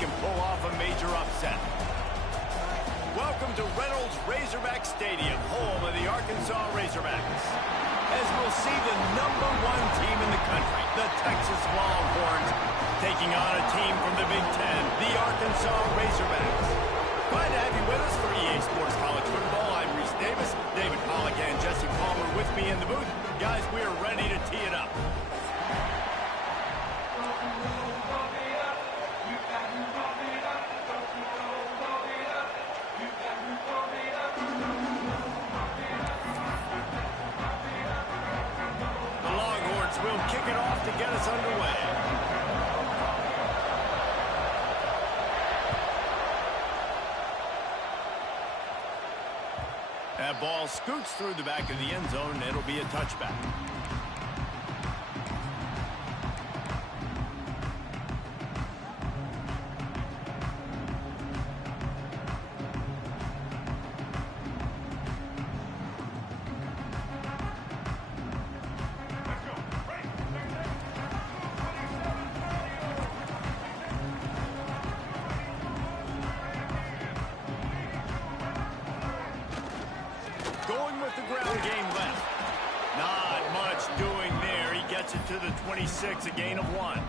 can pull off a major upset. Welcome to Reynolds Razorback Stadium, home of the Arkansas Razorbacks. As we'll see the #1 team in the country, the Texas Longhorns, taking on a team from the Big Ten, the Arkansas Razorbacks. Glad to have you with us for EA Sports College Football. I'm Reese Davis, David Pollack and Jesse Palmer with me in the booth. Guys, we are ready to tee it up. The Longhorns will kick it off to get us underway. That ball scoots through the back of the end zone, and it'll be a touchback. Going with the ground game left. Not much doing there. He gets it to the 26, a gain of 1.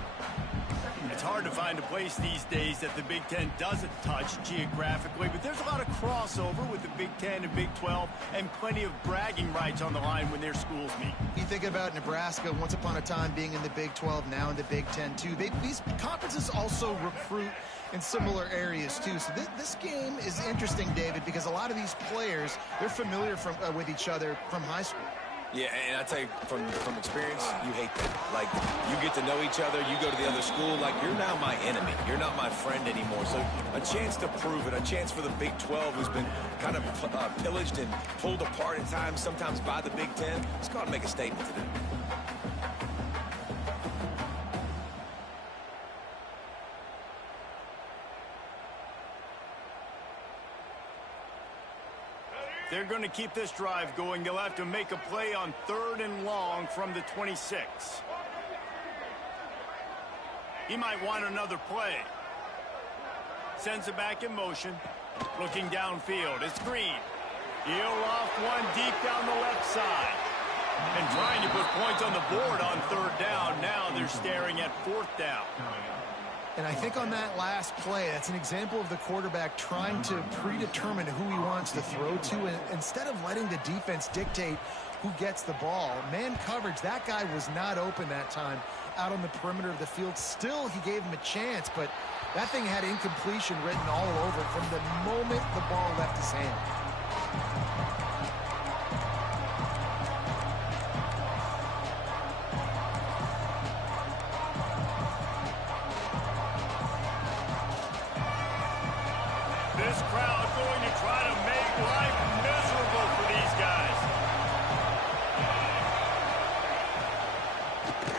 It's hard to find a place these days that the Big Ten doesn't touch geographically, but there's a lot of crossover with the Big Ten and Big 12 and plenty of bragging rights on the line when their schools meet. You think about Nebraska once upon a time being in the Big 12, now in the Big 10 too. These conferences also recruit in similar areas too. So this game is interesting, David, because a lot of these players, they're familiar with each other from high school. Yeah, and I tell you, from experience, you hate that. Like, you get to know each other, you go to the other school, like, you're now my enemy. You're not my friend anymore. So a chance to prove it, a chance for the Big 12, who's been kind of pillaged and pulled apart at times, sometimes by the Big 10. Let's go out and make a statement today. They're going to keep this drive going. They'll have to make a play on 3rd and long from the 26. He might want another play. Sends it back in motion. Looking downfield. It's Green. He'll loft one deep down the left side. And trying to put points on the board on 3rd down. Now they're staring at 4th down. And I think on that last play, that's an example of the quarterback trying to predetermine who he wants to throw to, and instead of letting the defense dictate who gets the ball. Man coverage, that guy was not open that time out on the perimeter of the field. Still, he gave him a chance, but that thing had incompletion written all over it from the moment the ball left his hand. This crowd going to try to make life miserable for these guys.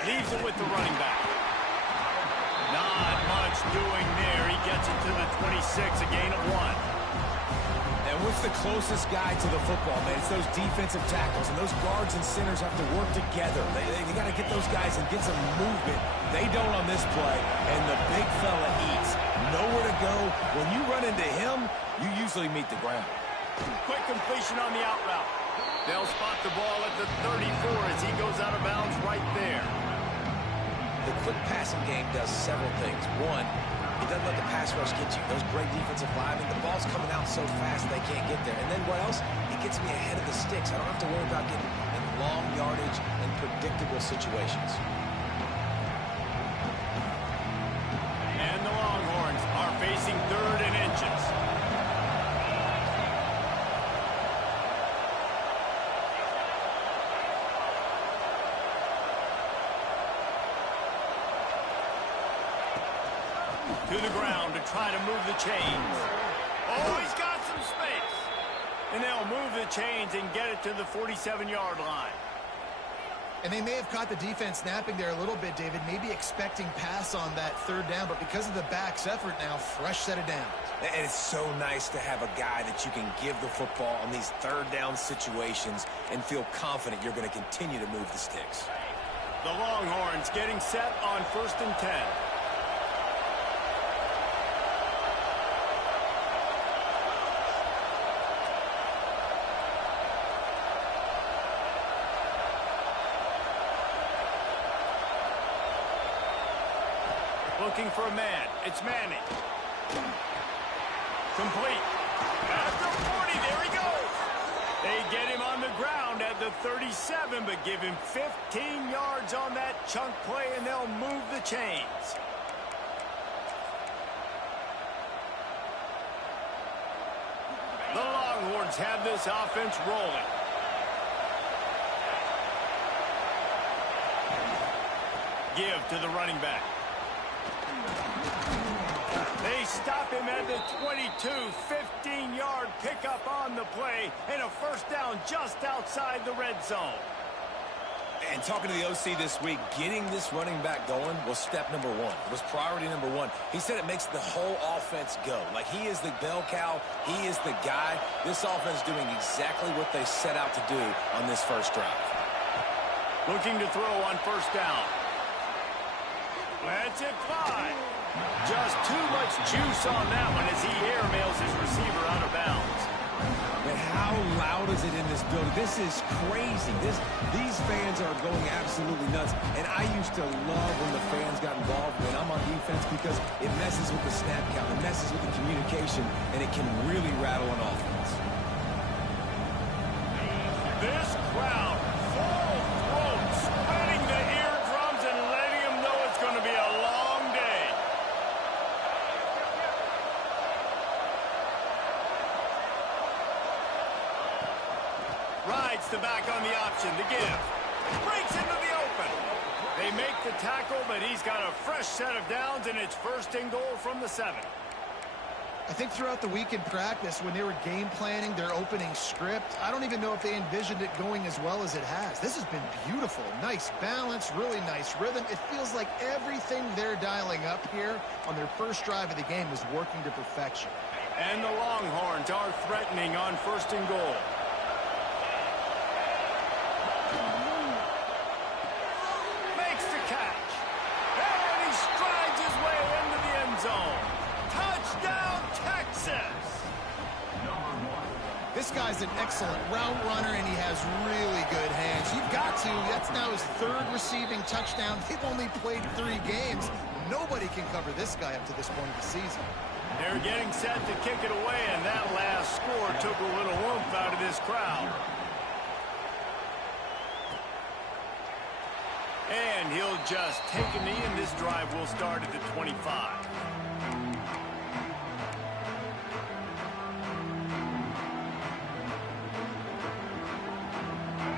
Leaves it with the running back. Not much doing there. He gets it to the 26, a gain of 1. And what's the closest guy to the football, man? It's those defensive tackles, and those guards and centers have to work together. They got to get those guys and get some movement. They don't on this play, and the big fella eats. Nowhere to go. When you run into him, you usually meet the ground. Quick completion on the out route. They'll spot the ball at the 34 as he goes out of bounds right there. The quick passing game does several things. One, it doesn't let the pass rush get you. Those great defensive linemen, the ball's coming out so fast they can't get there. And then what else? It gets me ahead of the sticks. I don't have to worry about getting in long yardage and predictable situations. And the Longhorns are facing 3rd and inches. To the ground to try to move the chains. Oh, he's got some space. And they'll move the chains and get it to the 47-yard line. And they may have caught the defense snapping there a little bit, David, maybe expecting pass on that 3rd down, but because of the back's effort now, fresh set of downs. And it's so nice to have a guy that you can give the football on these 3rd down situations and feel confident you're going to continue to move the sticks. The Longhorns getting set on 1st and 10. Looking for a man. It's Manning. Complete. At the 40, there he goes. They get him on the ground at the 37, but give him 15 yards on that chunk play, and they'll move the chains. The Longhorns have this offense rolling. Give to the running back. They stop him at the 22, 15-yard pickup on the play, and a first down just outside the red zone. And talking to the OC this week, getting this running back going was step number one, was priority number one. He said it makes the whole offense go. Like, he is the bell cow. He is the guy. This offense doing exactly what they set out to do on this first drive. Looking to throw on first down. Lets it fly. Just too much juice on that one as he airmails his receiver out of bounds. Man, how loud is it in this building? This is crazy. These fans are going absolutely nuts. And I used to love when the fans got involved when I'm on defense because it messes with the snap count. It messes with the communication, and it can really rattle an offense. This crowd, full throat, spreading the eardrums and letting them know it's going to be a long day. Rides the back on the option to give. Breaks into the open. They make the tackle, but he's got a fresh set of downs, and it's first and goal from the 7. I think throughout the week in practice, when they were game planning their opening script, I don't even know if they envisioned it going as well as it has. This has been beautiful. Nice balance, really nice rhythm. It feels like everything they're dialing up here on their first drive of the game is working to perfection. And the Longhorns are threatening on first and goal. Makes the catch. And he strides his way into the end zone. Touchdown, Texas! This guy's an excellent route runner, and he has really good hands. You've got to. That's now his 3rd receiving touchdown. They've only played 3 games. Nobody can cover this guy up to this point of the season. They're getting set to kick it away, and that last score took a little oomph out of this crowd. And he'll just take a knee, and this drive will start at the 25.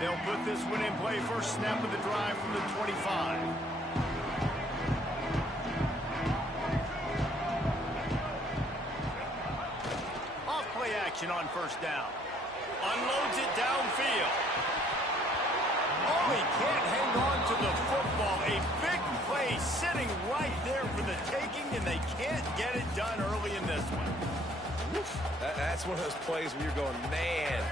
They'll put this one in play first snap of the drive from the 25. Off play action on first down. Unloads it downfield. Oh, he can't hang on to the football. A big play sitting right there for the taking, and they can't get it done early in this one. That's one of those plays where you're going, man,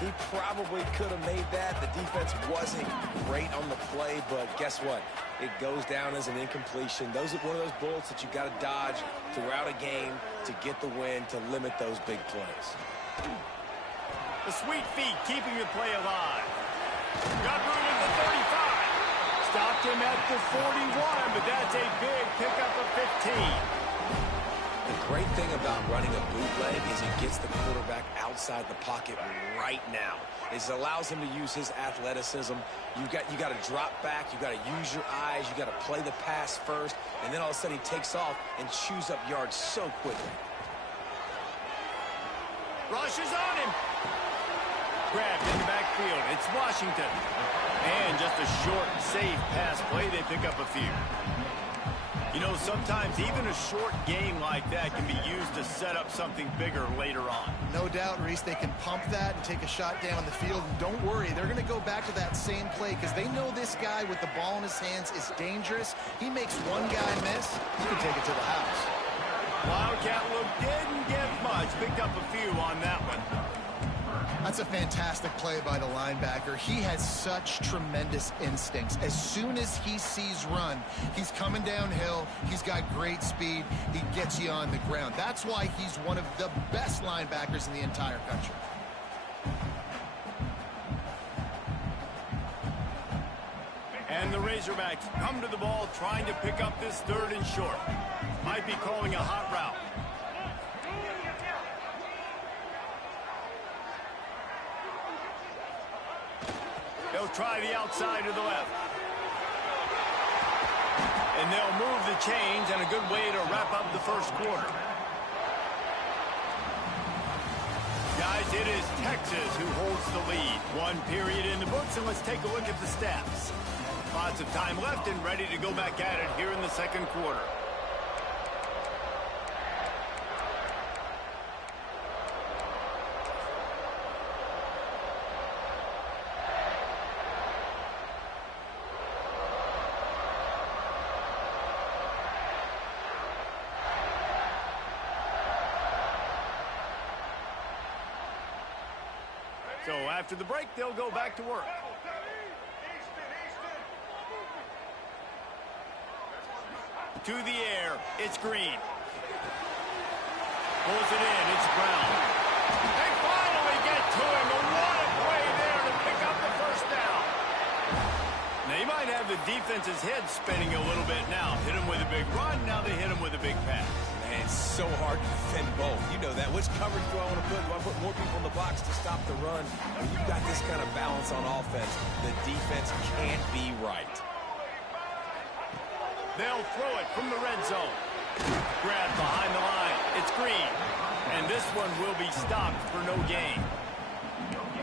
he probably could have made that. The defense wasn't great on the play, but guess what? It goes down as an incompletion. Those are one of those bullets that you got to dodge throughout a game to get the win, to limit those big plays. The sweet feet keeping the play alive. Got room at the 35. Stopped him at the 41, but that's a big pickup of 15. The great thing about running a bootleg is it gets the quarterback outside the pocket right now. It allows him to use his athleticism. You got to drop back. You got to use your eyes. You got to play the pass first, and then all of a sudden he takes off and chews up yards so quickly. Rushes on him. Grabbed in the backfield. It's Washington. And just a short, safe pass play. They pick up a few. You know, sometimes even a short game like that can be used to set up something bigger later on. No doubt, Reese, they can pump that and take a shot down the field. And don't worry, they're going to go back to that same play because they know this guy with the ball in his hands is dangerous. He makes one guy miss, he can take it to the house. Wildcat look didn't get much. Picked up a few on that one. That's a fantastic play by the linebacker. He has such tremendous instincts. As soon as he sees run, he's coming downhill. He's got great speed. He gets you on the ground. That's why he's one of the best linebackers in the entire country. And the Razorbacks come to the ball trying to pick up this 3rd and short. Might be calling a hot route. They'll try the outside to the left. And they'll move the chains, and a good way to wrap up the first quarter. Guys, it is Texas who holds the lead. 1 period in the books, and let's take a look at the stats. Lots of time left and ready to go back at it here in the 2nd quarter. So after the break, they'll go back to work. To the air, it's Green. Pulls it in, it's Brown. They finally get to him, but what a play there to pick up the 1st down. They might have the defense's head spinning a little bit now. Hit him with a big run, now they hit him with a big pass. Man, it's so hard to defend both. You know that. Which coverage do I want to put? Do I put more people in the box to stop the run? When you've got this kind of balance on offense, the defense can't be right. They'll throw it from the red zone. Grab behind the line. It's Green. And this one will be stopped for no gain.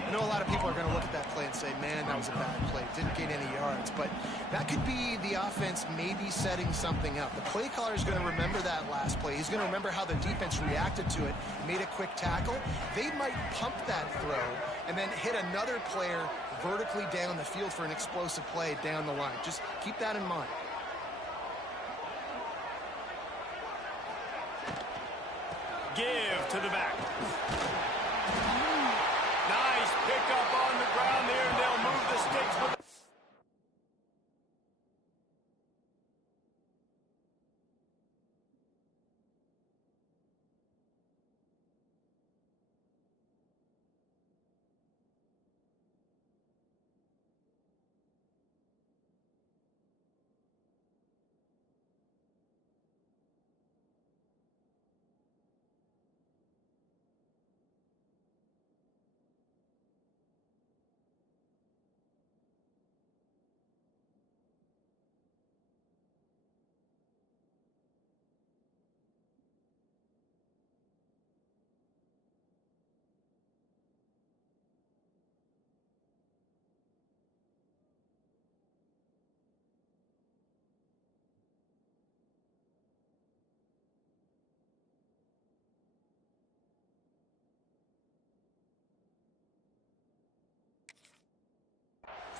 I know a lot of people are going to look at that play and say, man, that was a bad play. Didn't gain any yards. But that could be the offense maybe setting something up. The play caller is going to remember that last play. He's going to remember how the defense reacted to it, made a quick tackle. They might pump that throw and then hit another player vertically down the field for an explosive play down the line. Just keep that in mind. Give to the back. Nice pickup on the ground there, and they'll move the sticks for the...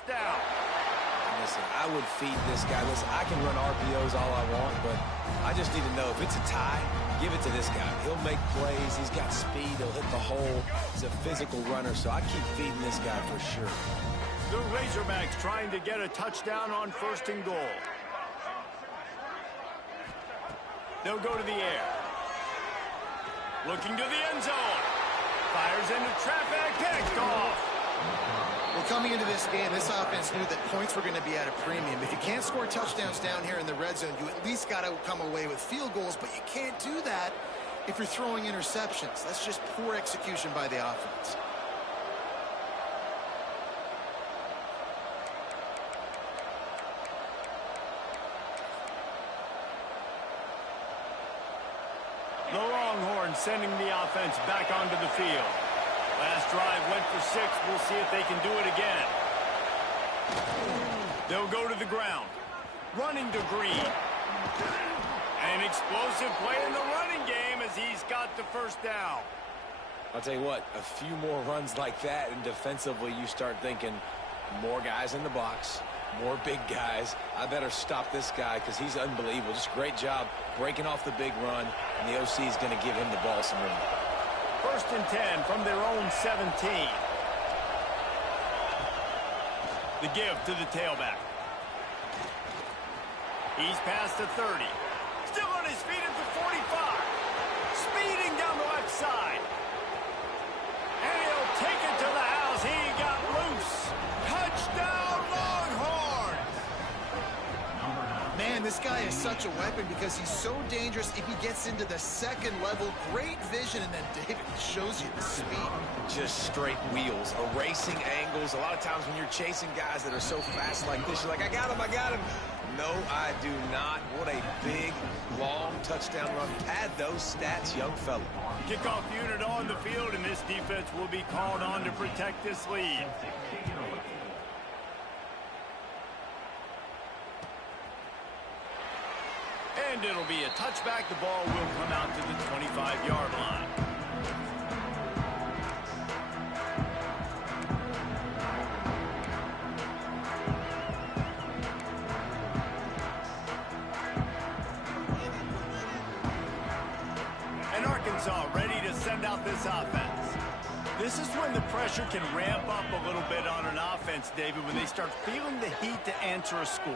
Down. Listen, I would feed this guy. Listen, I can run RPOs all I want, but I just need to know if it's a tie, give it to this guy. He'll make plays. He's got speed. He'll hit the hole. He's a physical runner, so I keep feeding this guy for sure. The Razorbacks trying to get a touchdown on 1st and goal. They'll go to the air. Looking to the end zone. Fires into traffic. Picked off. Well, coming into this game, this offense knew that points were going to be at a premium. If you can't score touchdowns down here in the red zone, you at least got to come away with field goals, but you can't do that if you're throwing interceptions. That's just poor execution by the offense. The Longhorns sending the offense back onto the field. Last drive went for 6. We'll see if they can do it again. They'll go to the ground. Running to Green. An explosive play in the running game as he's got the 1st down. I'll tell you what, a few more runs like that, and defensively you start thinking more guys in the box, more big guys. I better stop this guy because he's unbelievable. Just great job breaking off the big run, and the OC is going to give him the ball some room. 1st and 10 from their own 17. The give to the tailback. He's past the 30. Still on his feet at the 45. Speeding down the left side. And he'll take it to the house. He got loose. Touchdown, Longhorns! Man, this guy is such a weapon because he's so dangerous if he gets into the second level. Great vision, and then David shows you the speed. Just straight wheels, erasing angles. A lot of times when you're chasing guys that are so fast like this, you're like, I got him, I got him. No, I do not. What a big, long touchdown run. Pad those stats, young fella. Kickoff unit on the field, and this defense will be called on to protect this lead. And it'll be a touchback. The ball will come out to the 25-yard line. And Arkansas ready to send out this offense. This is when the pressure can ramp up a little bit on an offense, David, when they start feeling the heat to answer a score.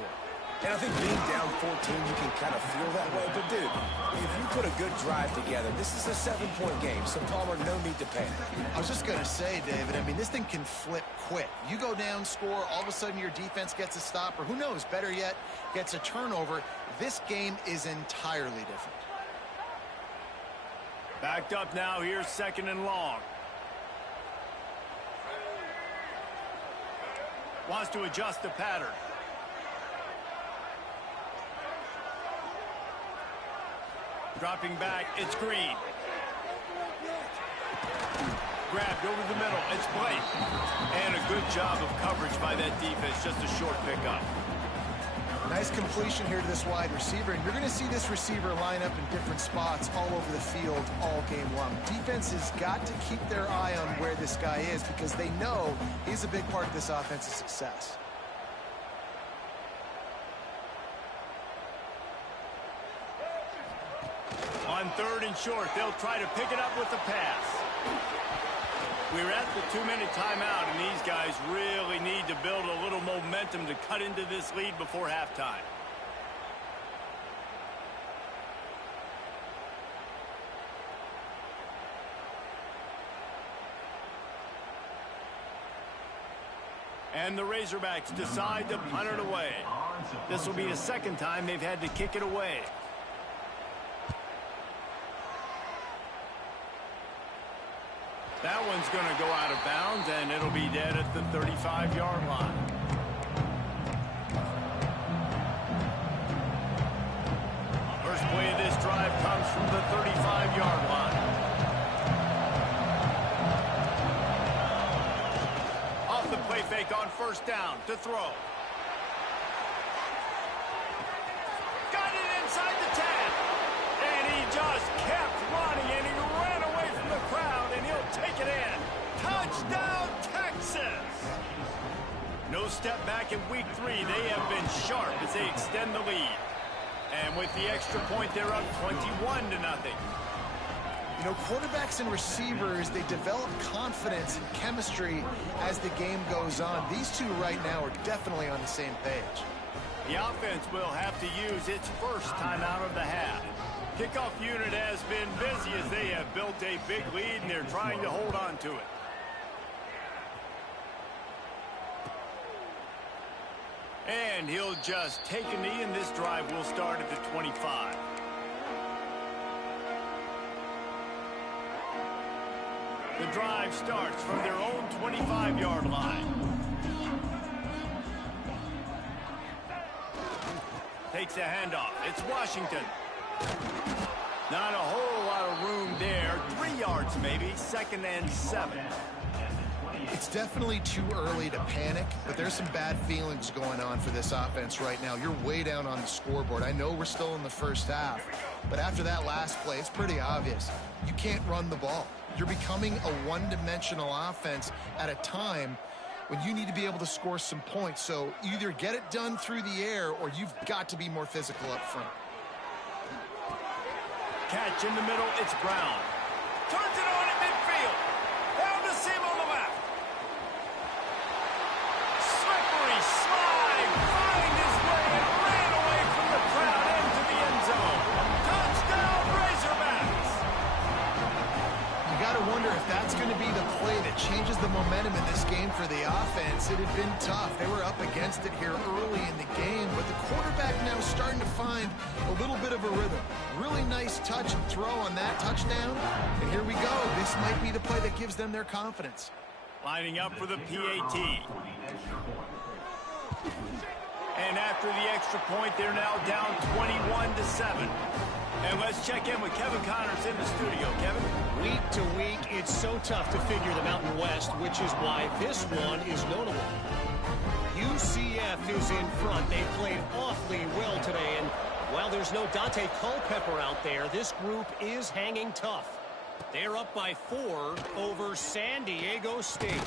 And I think being down 14, you can kind of feel that way. But, dude, if you put a good drive together, this is a 7-point game. So, Palmer, no need to panic. I was just going to say, David, I mean, this thing can flip quick. You go down, score, all of a sudden your defense gets a stop, or who knows, better yet, gets a turnover. This game is entirely different. Backed up now, here's 2nd and long. Wants to adjust the pattern. Dropping back, it's Green. Grabbed over the middle, it's Blake. And a good job of coverage by that defense, just a short pickup. Nice completion here to this wide receiver, and you're going to see this receiver line up in different spots all over the field all game long. Defense has got to keep their eye on where this guy is because they know he's a big part of this offense's success. On 3rd and short, they'll try to pick it up with the pass. We're at the 2-minute timeout, and these guys really need to build a little momentum to cut into this lead before halftime. And the Razorbacks decide to punt it away. This will be the 2nd time they've had to kick it away. That one's going to go out of bounds, and it'll be dead at the 35-yard line. First play of this drive comes from the 35-yard line. Off the play fake on 1st down to throw. Got it inside the 10. And he just kept running, and he ran away from the crowd, and he'll take it in. Touchdown, Texas! No step back in week 3. They have been sharp as they extend the lead. And with the extra point, they're up 21-0. You know, quarterbacks and receivers, they develop confidence and chemistry as the game goes on. These two right now are definitely on the same page. The offense will have to use its first timeout of the half. Kickoff unit has been busy as they have built a big lead, and they're trying to hold on to it. And he'll just take a knee, and this drive will start at the 25. The drive starts from their own 25-yard line. Takes a handoff. It's Washington. Not a whole lot of room there. 3 yards maybe. 2nd and 7. It's definitely too early to panic, but there's some bad feelings going on for this offense right now. You're way down on the scoreboard. I know we're still in the first half, but after that last play, it's pretty obvious. You can't run the ball. You're becoming a one-dimensional offense at a time when you need to be able to score some points. So either get it done through the air or you've got to be more physical up front. Catch in the middle, it's Brown. Turns it on at midfield. Down to seam on the left. Slippery slide. Find his way and ran away from the crowd into the end zone. Touchdown, Razorbacks. You got to wonder if that's going to be the play that changes the momentum in this game for the offense. It had been tough. They were up against it here early in the game, but the quarterback now starting to find a little bit of a rhythm. Really nice touch and throw on that touchdown. And here we go. This might be the play that gives them their confidence. Lining up for the PAT. And after the extra point, they're now down 21-7. And let's check in with Kevin Connors in the studio. Kevin? Week to week, it's so tough to figure the Mountain West, which is why this one is notable. UCF is in front. They played awfully well today, and while there's no Dante Culpepper out there, this group is hanging tough. They're up by 4 over San Diego State.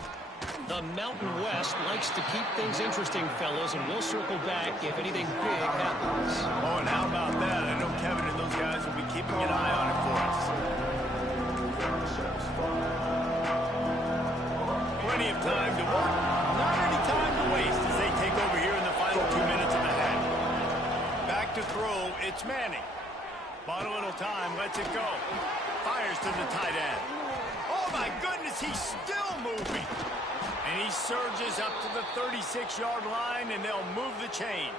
The Mountain West likes to keep things interesting, fellas, and we'll circle back if anything big happens. Oh, and how about that? I know Kevin and those guys will be keeping an eye on it for us. Plenty of time to work. Not any time to waste as they take over here in the final 2 minutes of the half. Back to throw, it's Manning. Bought a little time, lets it go. Fires to the tight end. Oh, my goodness, he's still moving. And he surges up to the 36-yard line, and they'll move the chains.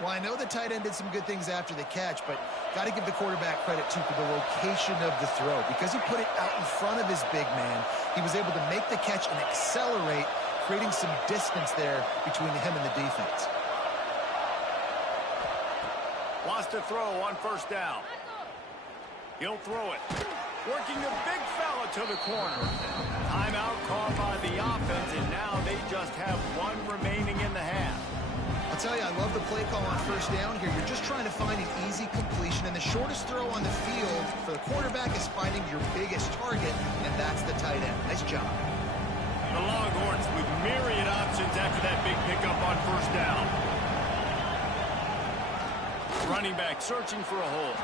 Well, I know the tight end did some good things after the catch, but got to give the quarterback credit, too, for the location of the throw. Because he put it out in front of his big man, he was able to make the catch and accelerate, creating some distance there between him and the defense. Wants to throw on first down. He'll throw it. Working the big fella to the corner. Timeout called by the offense, and now they just have 1 remaining in the half. I'll tell you, I love the play call on first down here. You're just trying to find an easy completion, and the shortest throw on the field for the quarterback is finding your biggest target, and that's the tight end. Nice job. The Longhorns with myriad options after that big pickup on first down. Running back searching for a hole.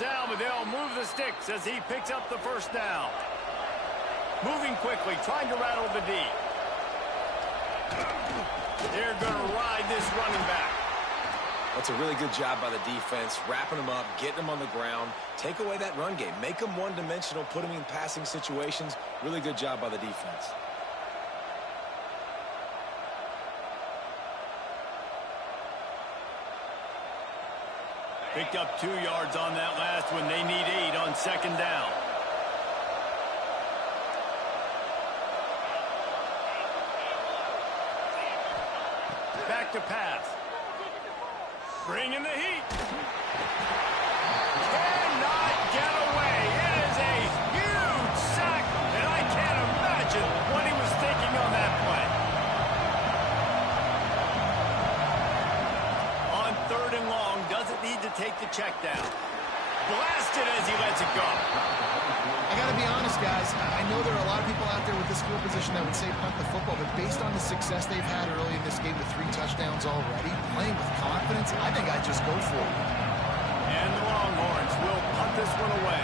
Down, but they'll move the sticks as he picks up the first down. Moving quickly, trying to rattle the D. They're going to ride this running back. That's a really good job by the defense, wrapping them up, getting them on the ground. Take away that run game. Make them one-dimensional, put them in passing situations. Really good job by the defense. Picked up 2 yards on that last one. They need 8 on second down. Back to pass. Bringing the heat. Cannot get away. It is a huge sack, and I can't imagine what he was thinking on that play. On 3rd and long, doesn't need to take the check down. Blasted as he lets it go. I got to be honest, guys. I know there are a lot of people out there with this field position that would say punt the football, but based on the success they've had early in this game with 3 touchdowns already, playing with confidence, I think I'd just go for it. And the Longhorns will punt this one away.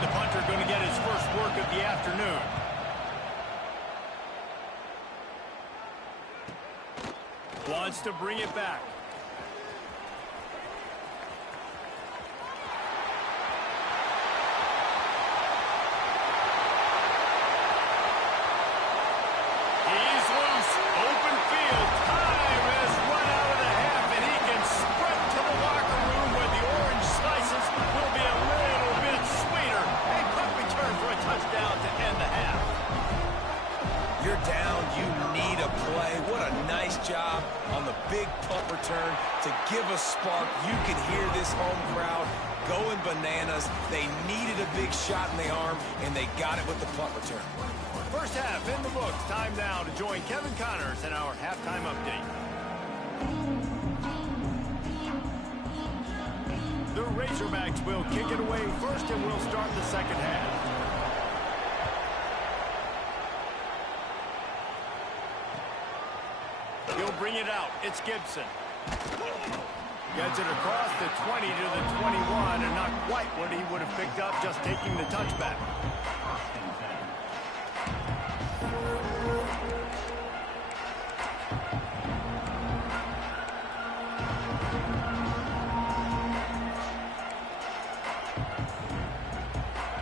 The punter going to get his first work of the afternoon. Wants to bring it back. Job on the big punt return to give a spark. You can hear this home crowd going bananas. They needed a big shot in the arm, and they got it with the punt return. First half in the books. Time now to join Kevin Connors in our halftime update. The Razorbacks will kick it away first, and we'll start the second half. He'll bring it out. It's Gibson. Gets it across the 20 to the 21, and not quite what he would have picked up just taking the touchback.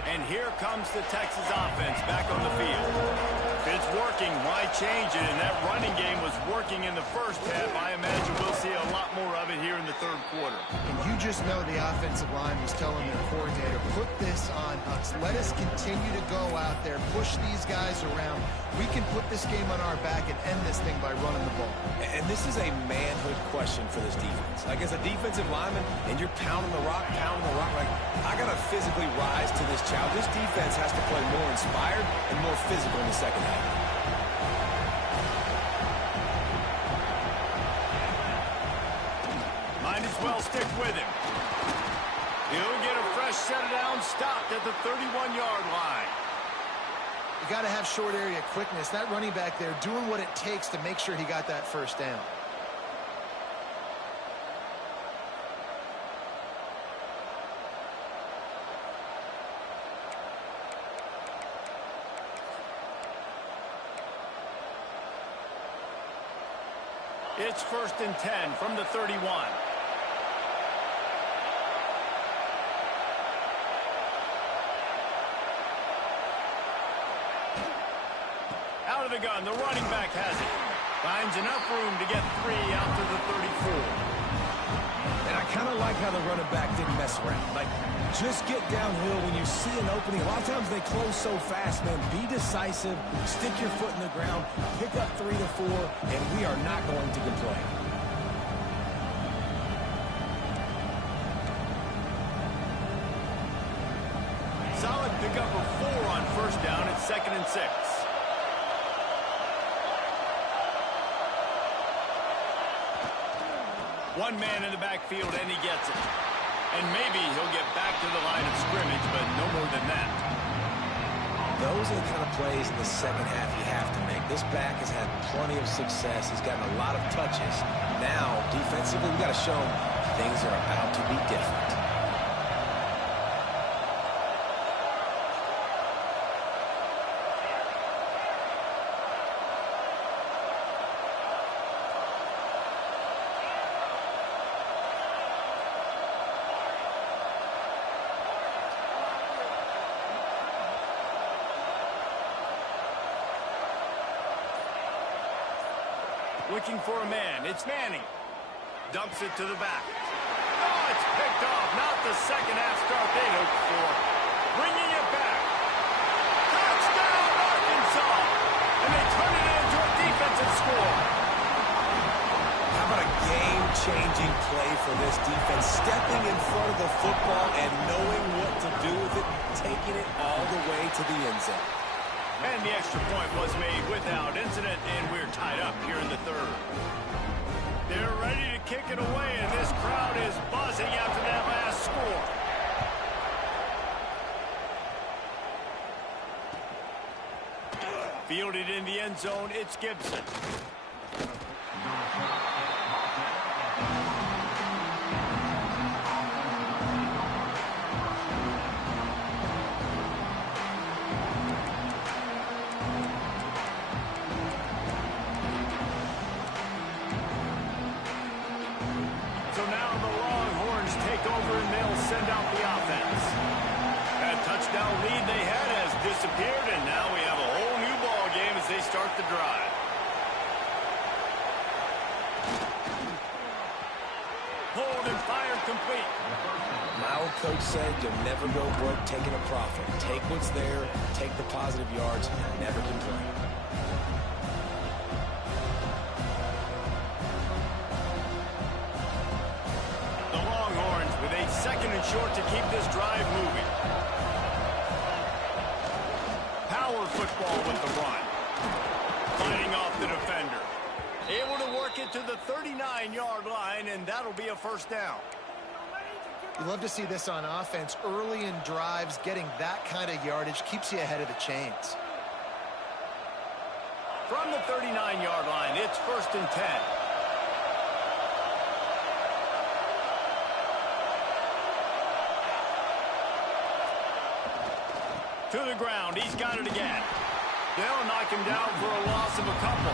And here comes the Texas offense back on the field. It's working. Why change it? And that running game was working in the first half. I imagine we'll see a lot more of it here in the third quarter. And you just know the offensive line was telling their coordinator, put this on us. Let us continue to go out there, push these guys around. We can put this game on our back and end this thing by running the ball. And this is a manhood question for this defense. Like, as a defensive lineman, and you're pounding the rock, like, I got to physically rise to this challenge. This defense has to play more inspired and more physical in the second half. Might as well stick with him. He'll get a fresh set down, stopped at the 31-yard line. You got to have short area quickness. That running back there doing what it takes to make sure he got that first down. It's 1st and 10 from the 31. Out of the gun, the running back has it. Finds enough room to get 3 out to the 34. And I kind of like how the running back didn't mess around. Like, just get downhill when you see an opening. A lot of times they close so fast, man. Be decisive, stick your foot in the ground, pick up 3 to 4, and we are not going to complain. Solid pickup of 4 on first down. It's 2nd and 6. One man in the backfield, and he gets it. And maybe he'll get back to the line of scrimmage, but no more than that. Those are the kind of plays in the second half you have to make. This back has had plenty of success. He's gotten a lot of touches. Now, defensively, we've got to show him things are about to be different. Looking for a man. It's Manning. Dumps it to the back. Oh, it's picked off. Not the second half start they hoped for. Bringing it back. Touchdown, Arkansas. And they turn it into a defensive score. How about a game-changing play for this defense? Stepping in front of the football and knowing what to do with it, taking it all the way to the end zone. And the extra point was made without incident, and we're tied up here in the third. They're ready to kick it away, and this crowd is buzzing after that last score. Fielded in the end zone, it's Gibson. Send out the offense. That touchdown lead they had has disappeared, and now we have a whole new ball game as they start the drive. Hold and fire complete. My old coach said you'll never go broke taking a profit. Take what's there, take the positive yards, and never complain. Second and short to keep this drive moving. Power football with the run. Fighting off the defender. Able to work it to the 39-yard line, and that'll be a first down. You love to see this on offense. Early in drives, getting that kind of yardage keeps you ahead of the chains. From the 39-yard line, it's 1st and 10. To the ground. He's got it again. They'll knock him down for a loss of a couple.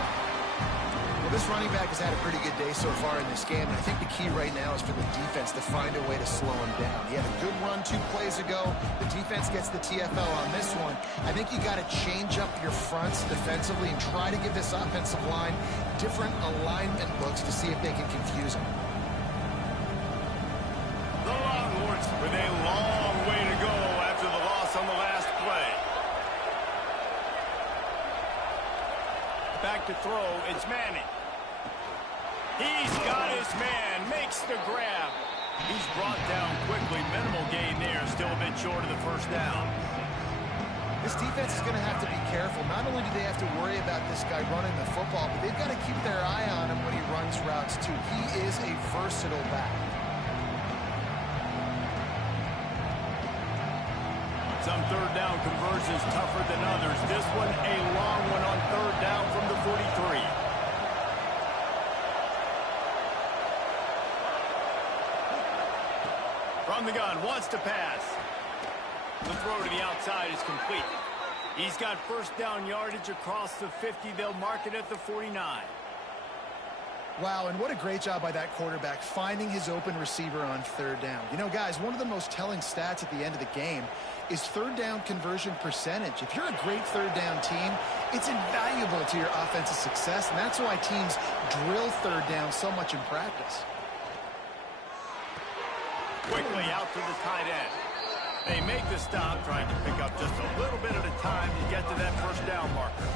Well, this running back has had a pretty good day so far in this game, and I think the key right now is for the defense to find a way to slow him down. He had a good run 2 plays ago. The defense gets the TFL on this one. I think you got to change up your fronts defensively and try to give this offensive line different alignment looks to see if they can confuse him. The Longhorns with a long way to go after the loss on the last play. Back to throw, it's Manning. He's got his man, makes the grab. He's brought down quickly, minimal gain there, still a bit short of the first down. This defense is going to have to be careful. Not only do they have to worry about this guy running the football, but they've got to keep their eye on him when he runs routes too. He is a versatile back. Some third down conversions tougher than others. This one a long one on third down from the 43. From the gun, wants to pass. The throw to the outside is complete. He's got first down yardage across the 50. They'll mark it at the 49. Wow, and what a great job by that quarterback finding his open receiver on third down. You know, guys, one of the most telling stats at the end of the game is third down conversion percentage. If you're a great third down team, it's invaluable to your offensive success, and that's why teams drill third down so much in practice. Quickly out to the tight end. They make the stop, trying to pick up just a little bit at a time to get to that first down marker.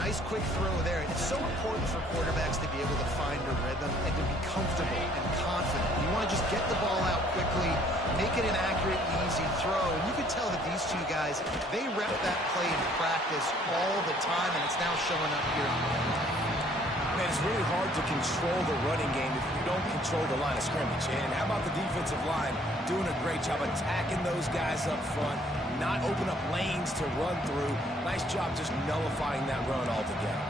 Nice quick throw there. It's so important for quarterbacks to be able to find a rhythm and to be comfortable and confident. You want to just get the ball out quickly, make it an accurate, easy throw. And you can tell that these two guys, they rep that play in practice all the time, and it's now showing up here on the field. Man, it's really hard to control the running game if you don't control the line of scrimmage. And how about the defensive line doing a great job attacking those guys up front, not open up lanes to run through. Nice job just nullifying that run altogether.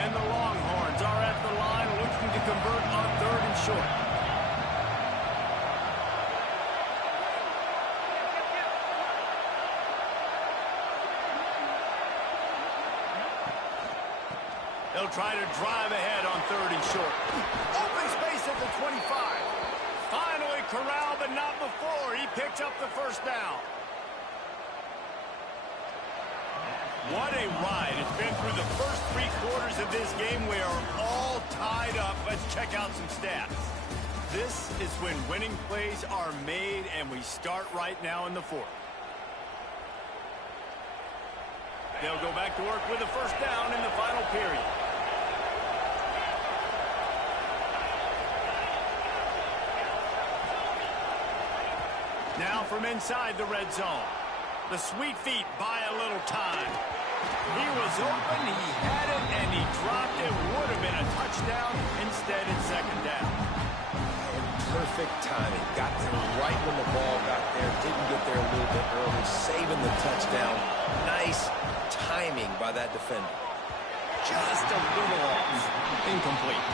And the Longhorns are at the line looking to convert on third and short. They'll try to drive ahead on third and short. Open space at the 25. Finally corralled, but not before. He picks up the first down. What a ride. It's been through the first 3 quarters of this game. We are all tied up. Let's check out some stats. This is when winning plays are made, and we start right now in the 4th. They'll go back to work with a first down in the final period. Now from inside the red zone. The sweet feet buy a little time. He was open, he had it, and he dropped it. Would have been a touchdown. Instead, it's second down. Perfect timing. Got there right when the ball got there. Didn't get there a little bit early. Saving the touchdown. Nice timing by that defender. Just a little off. Incomplete.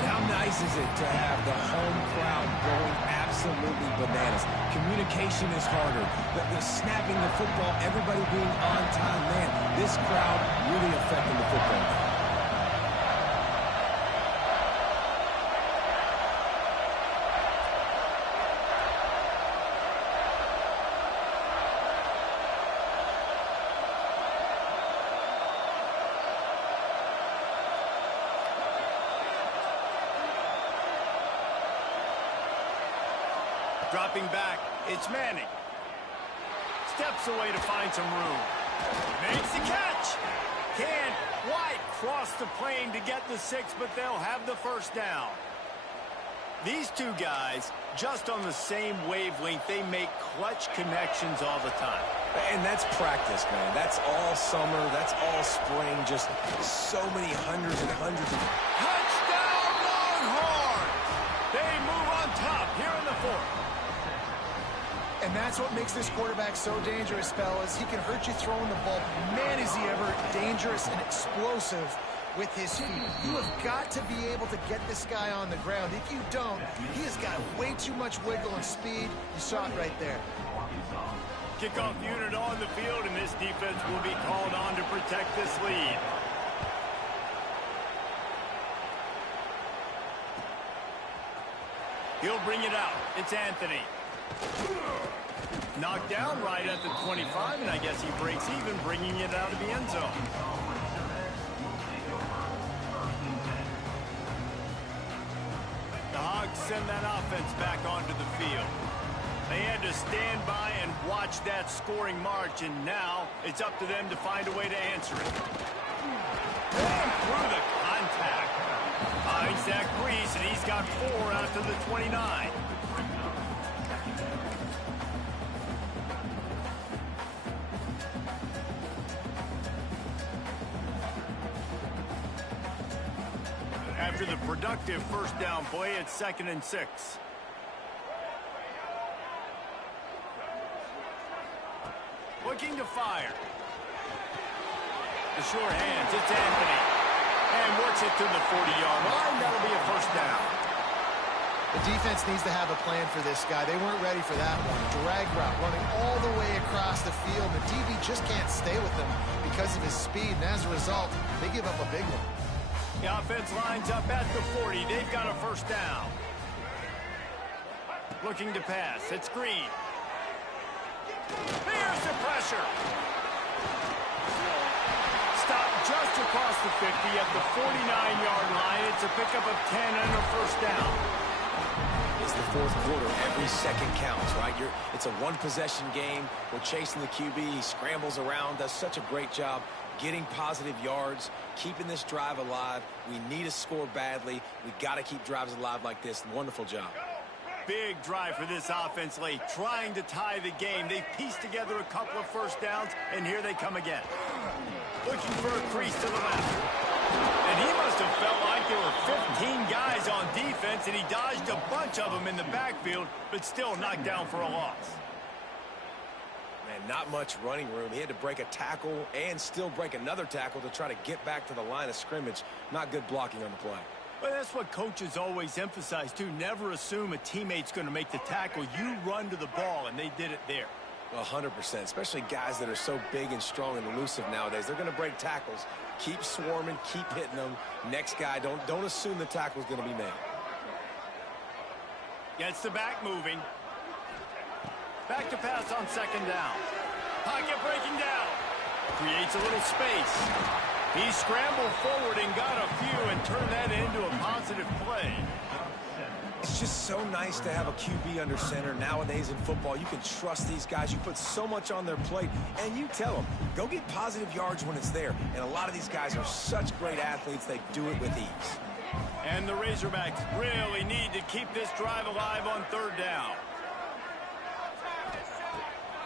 And how nice is it to have the home crowd going absolutely bananas? Communication is harder. The snapping the football, everybody being on time. Man, this crowd really affecting the football game. Dropping back, it's Manning. Steps away to find some room. Makes the catch. Can't quite cross the plane to get the 6, but they'll have the first down. These two guys, just on the same wavelength, they make clutch connections all the time. And that's practice, man. That's all summer. That's all spring. Just so many hundreds and hundreds of... Touchdown, Longhorns! They move on top here in the 4th. And that's what makes this quarterback so dangerous, fellas. He can hurt you throwing the ball. Man, is he ever dangerous and explosive with his feet. You have got to be able to get this guy on the ground. If you don't, he has got way too much wiggle and speed. You saw it right there. Kickoff unit on the field, and this defense will be called on to protect this lead. He'll bring it out. It's Anthony. Knocked down right at the 25, and I guess he breaks even, bringing it out of the end zone. The Hogs send that offense back onto the field. They had to stand by and watch that scoring march, and now it's up to them to find a way to answer it. And through the contact. Finds that crease, and he's got 4 out to the 29. After the productive first down play, it's 2nd and 6. Looking to fire. The short hands, it's Anthony. And works it to the 40-yard line. That'll be a first down. The defense needs to have a plan for this guy. They weren't ready for that one. Drag route running all the way across the field. The DB just can't stay with him because of his speed, and as a result, they give up a big one. The offense lines up at the 40. They've got a first down. Looking to pass. It's Green. Here's the pressure. Stop just across the 50 at the 49-yard line. It's a pickup of 10 and a first down. It's the 4th quarter. Every second counts, right? It's a one-possession game. We're chasing the QB. He scrambles around, does such a great job getting positive yards, keeping this drive alive. We need to score badly. We got to keep drives alive like this. Wonderful job. Big drive for this offense late, trying to tie the game. They pieced together a couple of first downs, and here they come again. Looking for a crease to the left. And he must have felt like there were 15 guys on defense, and he dodged a bunch of them in the backfield, but still knocked down for a loss. Man, not much running room. He had to break a tackle and still break another tackle to try to get back to the line of scrimmage. Not good blocking on the play. Well, that's what coaches always emphasize, too. Never assume a teammate's going to make the tackle. You run to the ball, and they did it there. 100%, especially guys that are so big and strong and elusive nowadays. They're going to break tackles. Keep swarming, keep hitting them. Next guy, don't assume the tackle's going to be made. Gets the back moving. Back to pass on 2nd down. Pocket breaking down. Creates a little space. He scrambled forward and got a few and turned that into a positive play. It's just so nice to have a QB under center nowadays in football. You can trust these guys. You put so much on their plate, and you tell them, go get positive yards when it's there. And a lot of these guys are such great athletes, they do it with ease. And the Razorbacks really need to keep this drive alive on 3rd down.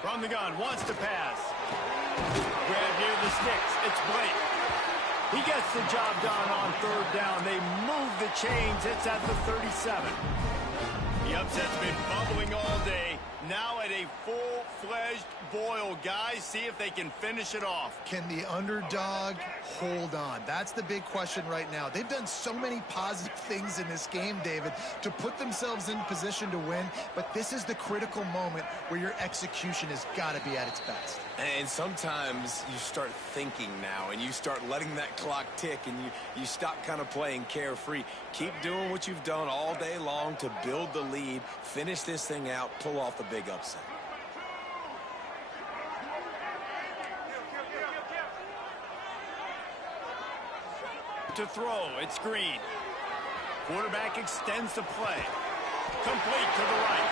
From the gun, wants to pass. Grab near the sticks. It's Blake. He gets the job done on 3rd down. They move the chains. It's at the 37. The upset's been bubbling all day. Now at a full-fledged boil. Guys, see if they can finish it off. Can the underdog hold on? That's the big question right now. They've done so many positive things in this game, David, to put themselves in position to win, but this is the critical moment where your execution has got to be at its best. And sometimes you start thinking now, and you start letting that clock tick, and you stop kind of playing carefree. Keep doing what you've done all day long to build the lead, finish this thing out, pull off the big upset. To throw, it's Green. Quarterback extends the play. Complete to the right.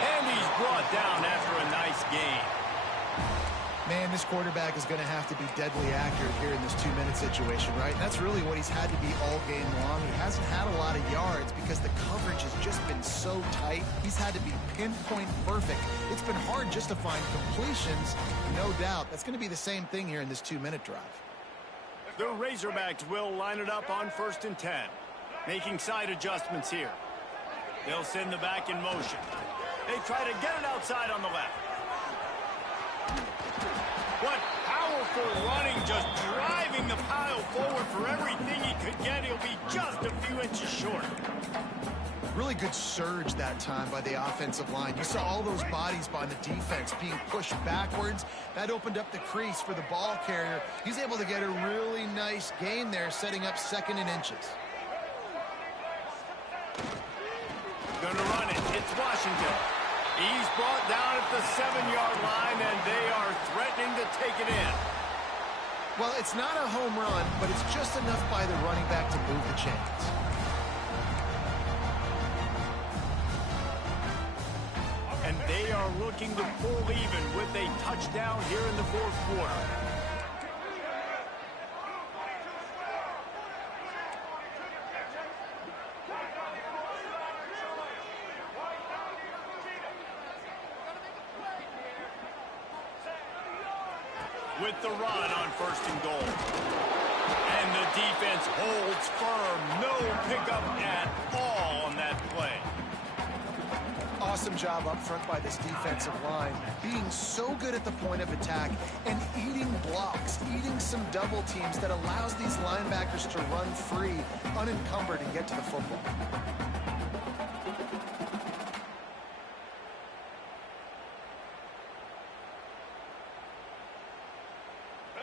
And he's brought down after a nice gain. Man, this quarterback is going to have to be deadly accurate here in this 2-minute situation, right? And that's really what he's had to be all game long. He hasn't had a lot of yards because the coverage has just been so tight. He's had to be pinpoint perfect. It's been hard just to find completions, no doubt. That's going to be the same thing here in this 2-minute drive. The Razorbacks will line it up on 1st and 10. Making side adjustments here. They'll send the back in motion. They try to get it outside on the left. What powerful running, just driving the pile forward for everything he could get. He'll be just a few inches short. Really good surge that time by the offensive line. You saw all those bodies by the defense being pushed backwards. That opened up the crease for the ball carrier. He's able to get a really nice gain there, setting up 2nd and inches. Gonna run It's Washington. He's brought down at the 7-yard line, and they are threatening to take it in. Well, it's not a home run, but it's just enough by the running back to move the chains. And they are looking to pull even with a touchdown here in the fourth quarter. With the run on 1st and goal. And the defense holds firm. No pickup at all on that play. Awesome job up front by this defensive line, being so good at the point of attack and eating blocks, eating some double teams that allows these linebackers to run free, unencumbered, and get to the football.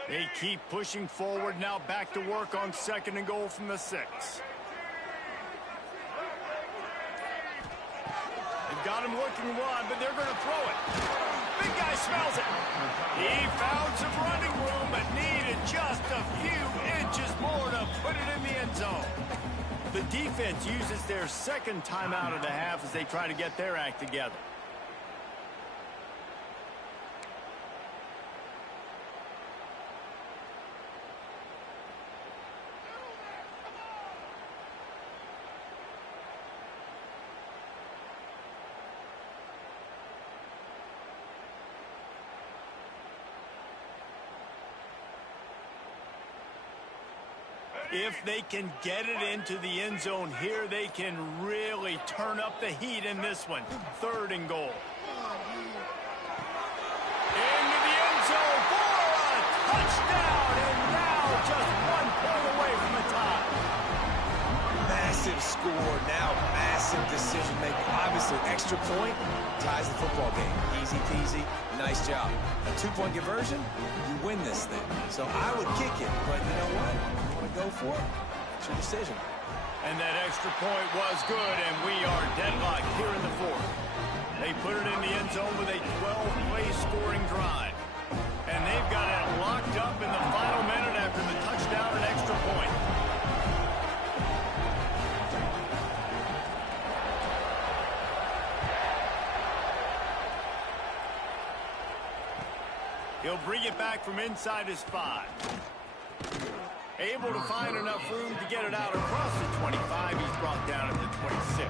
They keep pushing forward, now back to work on 2nd and goal from the 6. They've got him looking wide, but they're going to throw it. Big guy smells it. He found some running room, but needed just a few inches more to put it in the end zone. The defense uses their 2nd timeout of the half as they try to get their act together. If they can get it into the end zone here, they can really turn up the heat in this one. 3rd and goal. Into the end zone for a touchdown, and now just 1 point away from the tie. Massive score, now massive decision-making. Obviously, extra point ties the football game. Easy peasy, nice job. A 2-point conversion, you win this thing. So I would kick it, but you know what? Go for it. It's your decision. And that extra point was good, and we are deadlocked here in the 4th. They put it in the end zone with a 12-play scoring drive. And they've got it locked up in the final minute after the touchdown and extra point. He'll bring it back from inside his 5. Able to find enough room to get it out across the 25. He's brought down at the 26.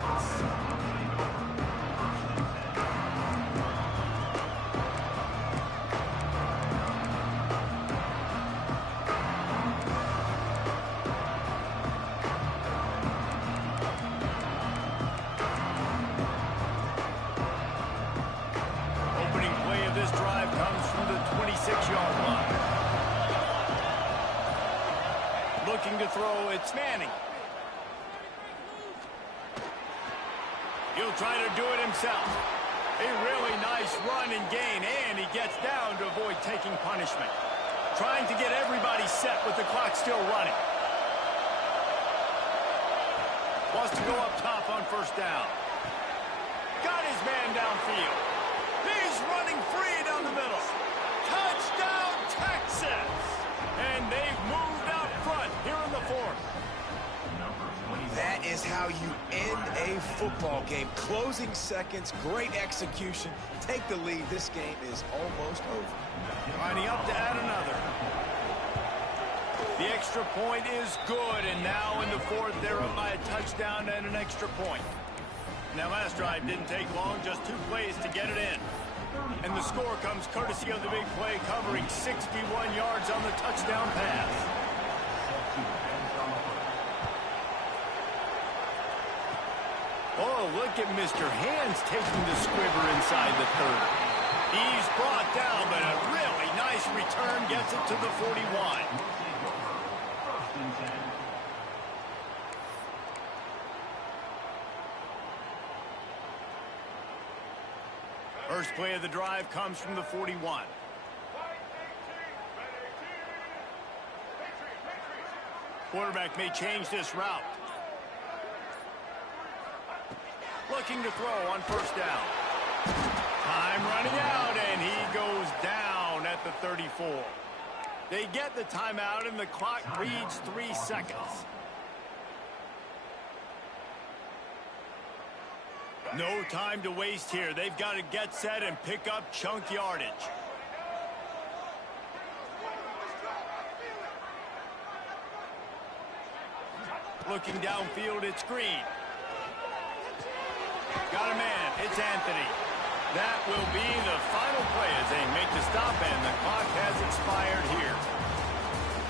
Opening play of this drive comes from the 26-yard line. Looking to throw, it's Manning. He'll try to do it himself. A really nice run and gain, and he gets down to avoid taking punishment. Trying to get everybody set with the clock still running. Wants to go up top on 1st down. Got his man downfield. He's running free down the middle. Touchdown, Texas! And they've moved out front here in the 4th. That is how you end a football game. Closing seconds, great execution. Take the lead. This game is almost over. Lining up to add another. The extra point is good, and now in the 4th, they're up by a touchdown and an extra point. Now, last drive didn't take long, just 2 plays to get it in. And the score comes courtesy of the big play, covering 61 yards on the touchdown pass. Oh, look at Mr. Hands taking the squibber inside the 30. He's brought down, but a really nice return gets it to the 41. First play of the drive comes from the 41. Quarterback may change this route. Looking to throw on first down. Time running out, and he goes down at the 34. They get the timeout, and the clock reads 3 seconds. No time to waste here. They've got to get set and pick up chunk yardage. Looking downfield, it's Green. Got a man, it's Anthony. That will be the final play as they make the stop, and the clock has expired here.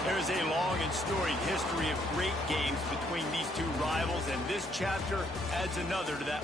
There's a long and storied history of great games between these two rivals, and this chapter adds another to that.